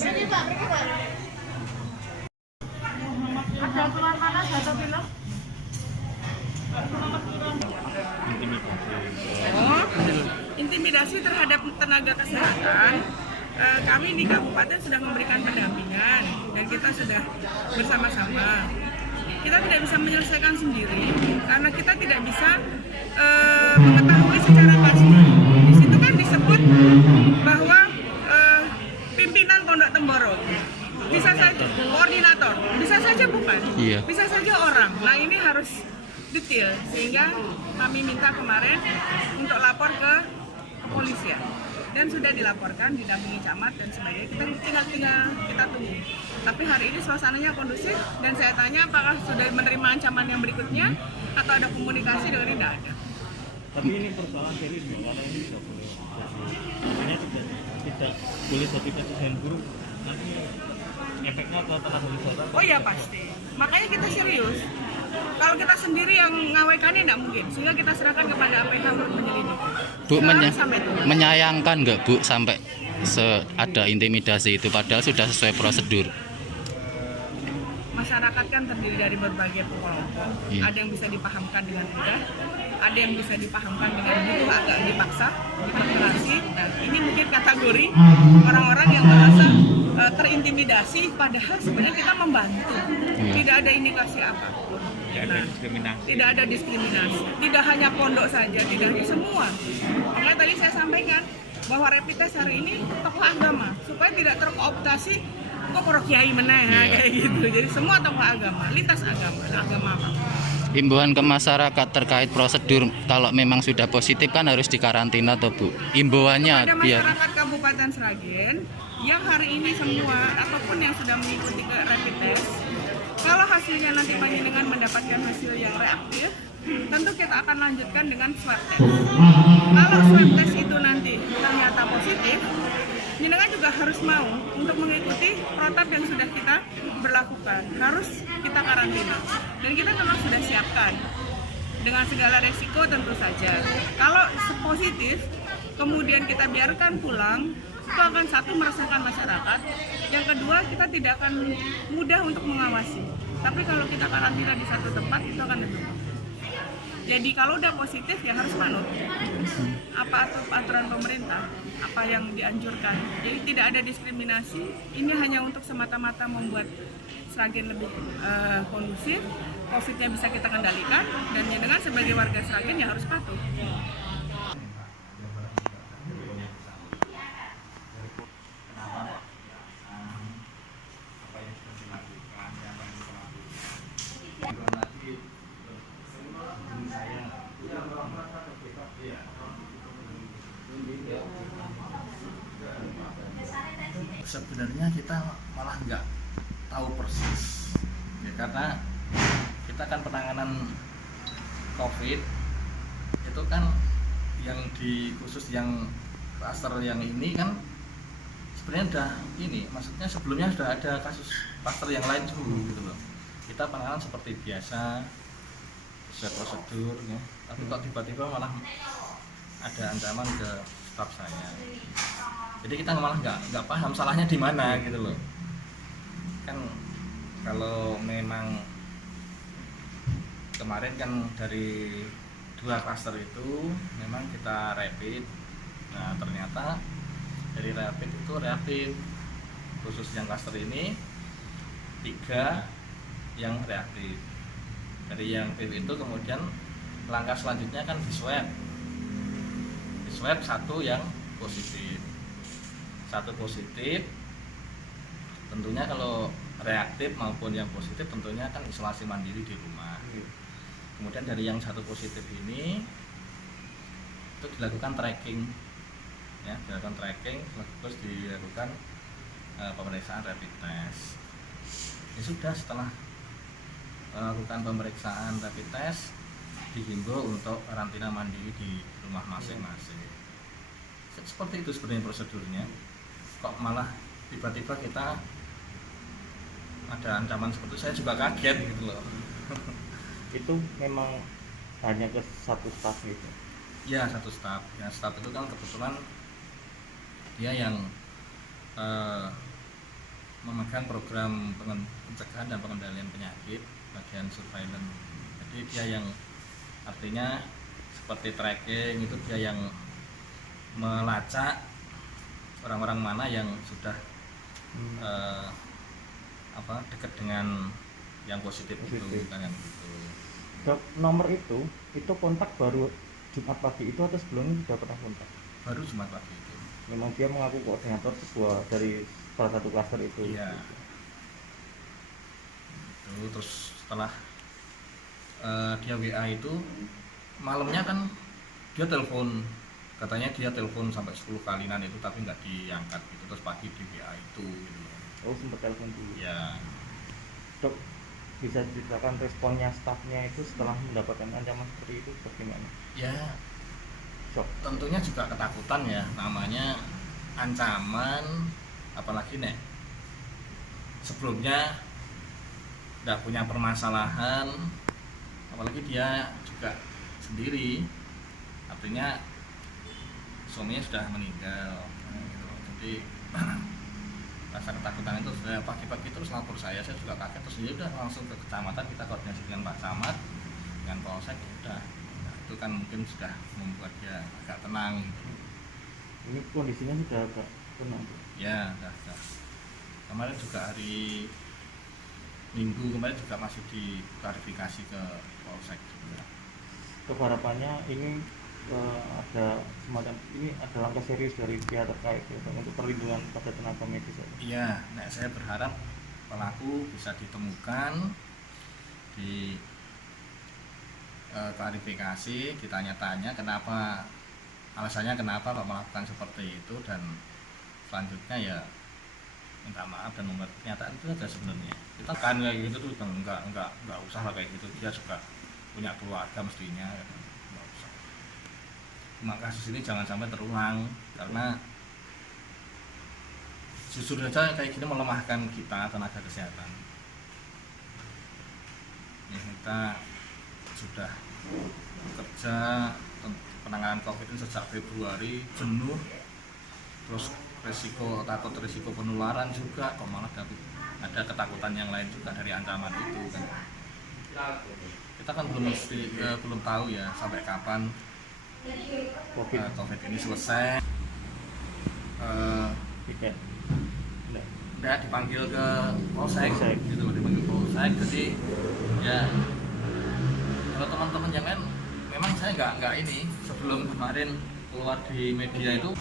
Ada aturan mana satu film? Oh, intimidasi terhadap tenaga kesehatan. Kami di kabupaten sudah memberikan pendampingan dan kita sudah bersama-sama. Kita tidak bisa menyelesaikan sendiri karena kita tidak bisa mengetahui secara pasti. Di situ kan disebut bahwa pimpinan Pondok Temborong, bisa saja koordinator, bisa saja bukan, bisa saja orang. Nah ini harus detail sehingga kami minta kemarin untuk lapor ke kepolisian dan sudah dilaporkan didampingi camat dan sebagainya. Kita tinggal kita tunggu. Tapi hari ini suasananya kondusif dan saya tanya apakah sudah menerima ancaman yang berikutnya atau ada komunikasi dengan ini, tidak ada. Tapi ini persoalan serius karena ini tidak boleh tidak boleh jadi kasus yang buruk, nanti efeknya ke tenaga wisata. Oh iya pasti, makanya kita serius. Kalau kita sendiri yang ngawaikannya tidak mungkin, sehingga kita serahkan kepada APH untuk menyelidiki. Bu, menyayangkan nggak Bu sampai ada intimidasi itu padahal sudah sesuai prosedur? Masyarakat kan terdiri dari berbagai kelompok. Ada yang bisa dipahamkan dengan mudah, ada yang bisa dipahamkan dengan butuh agak dipaksa, diprovokasi. Nah, ini mungkin kategori orang-orang yang merasa terintimidasi, padahal sebenarnya kita membantu. Tidak ada indikasi apapun. Nah, tidak ada diskriminasi. Tidak hanya pondok saja, tidak hanya semua. Makanya tadi saya sampaikan bahwa rapid test hari ini tokoh agama supaya tidak terkooptasi kok para kiai meneh kayak gitu. Jadi semua tokoh agama, lintas agama apa. Imbauan ke masyarakat terkait prosedur kalau memang sudah positif kan harus dikarantina atau Bu? Imbauannya kepada masyarakat Kabupaten Sragen yang hari ini semua ataupun yang sudah mengikuti ke rapid test, kalau hasilnya nanti panjenengan mendapatkan hasil yang reaktif, tentu kita akan lanjutkan dengan swab test. Kalau swab test itu nanti ternyata positif, jenengan juga harus mau untuk mengikuti protap yang sudah kita berlakukan. Harus kita karantina. Dan kita memang sudah siapkan dengan segala resiko tentu saja. Kalau positif, kemudian kita biarkan pulang, itu akan satu meresahkan masyarakat. Yang kedua, kita tidak akan mudah untuk mengawasi. Tapi kalau kita karantina di satu tempat, itu akan lebih. Jadi kalau udah positif ya harus manut. Apa aturan pemerintah, apa yang dianjurkan. Jadi tidak ada diskriminasi. Ini hanya untuk semata-mata membuat Sragen lebih kondusif, COVID-nya bisa kita kendalikan, dan dengan sebagai warga Sragen ya harus patuh. Sebenarnya kita malah nggak tahu persis ya, karena kita kan penanganan COVID itu kan yang di khusus yang klaster yang ini kan sebenarnya udah ini, maksudnya sebelumnya sudah ada kasus klaster yang lain dulu gitu loh. Kita penanganan seperti biasa sesuai prosedur ya, tapi kok tiba-tiba malah ada ancaman ke staf saya. Jadi kita malah nggak paham salahnya di mana gitu loh. Kan kalau memang kemarin kan dari 2 klaster itu memang kita rapid. Nah ternyata dari rapid itu reaktif, khusus yang klaster ini 3 yang reaktif. Dari yang reaktif itu kemudian langkah selanjutnya kan di swab 1 yang positif. 1 positif, tentunya kalau reaktif maupun yang positif tentunya kan isolasi mandiri di rumah. Kemudian dari yang 1 positif ini itu dilakukan tracking, ya, terus dilakukan pemeriksaan rapid test. Ya sudah, setelah melakukan pemeriksaan rapid test dihimbau untuk karantina mandiri di rumah masing-masing. Seperti itu sebenarnya prosedurnya. Kok malah tiba-tiba kita ada ancaman seperti itu, saya juga kaget gitu loh. Itu memang hanya ke 1 staf gitu? Ya 1 staf. Ya staf itu kan kebetulan dia yang memegang program pencegahan dan pengendalian penyakit bagian surveillance. Jadi dia yang artinya seperti tracking, itu dia yang melacak orang-orang mana yang sudah dekat dengan yang positif. Itu kan yang gitu. Dok, nomor itu kontak baru Jumat pagi itu atau sebelumnya sudah pernah kontak? Baru Jumat pagi itu. Memang dia mengaku koordinator sebuah dari salah satu klaster itu. Iya. Itu terus setelah dia WA itu malamnya kan dia telepon, katanya dia telepon sampai 10 kalian itu tapi nggak diangkat gitu. Terus pagi di WA itu gitu. Oh, sempat telepon dulu. Ya. Dok, bisa diceritakan responnya stafnya itu setelah mendapatkan ancaman seperti itu bagaimana? Ya, Shock. tentunya juga ketakutan ya, namanya ancaman, apalagi nih sebelumnya nggak punya permasalahan, apalagi dia juga sendiri, artinya suaminya sudah meninggal gitu. Jadi rasa ketakutan itu sudah pagi-pagi terus lapor saya juga kaget, terus dia udah langsung ke kecamatan, kita koordinasi dengan Pak Camat, dengan Polsek, udah. Nah, itu kan mungkin sudah membuat dia agak tenang gitu. Ini kondisinya sudah agak tenang. Ya, udah. Kemarin juga hari Minggu kemarin juga masih diklarifikasi ke Polsek juga. Harapannya ini ada semacam ini ada langkah serius dari pihak terkait ya, untuk perlindungan pada tenaga medis. Iya, nah saya berharap pelaku bisa ditemukan, di klarifikasi, ditanya-tanya alasannya kenapa Pak melakukan seperti itu, dan selanjutnya ya minta maaf dan membuat pernyataan itu saja sebenarnya. Kita kan kayak gitu tuh nggak usah lah kayak gitu, dia juga punya keluarga mestinya. Cuma kasus ini jangan sampai terulang, karena jujur saja kayak gini melemahkan kita tenaga kesehatan. Ya, kita sudah bekerja penanganan COVID ini sejak Februari, jenuh, terus takut resiko penularan juga, kok malah ada ketakutan yang lain juga dari ancaman itu kan. Kita kan belum tahu ya sampai kapan COVID ini selesai. Udah dipanggil ke Polsek, gitu, dipanggil Polsek. Jadi ya kalau teman-teman yang lain, memang saya nggak ini sebelum kemarin keluar di media itu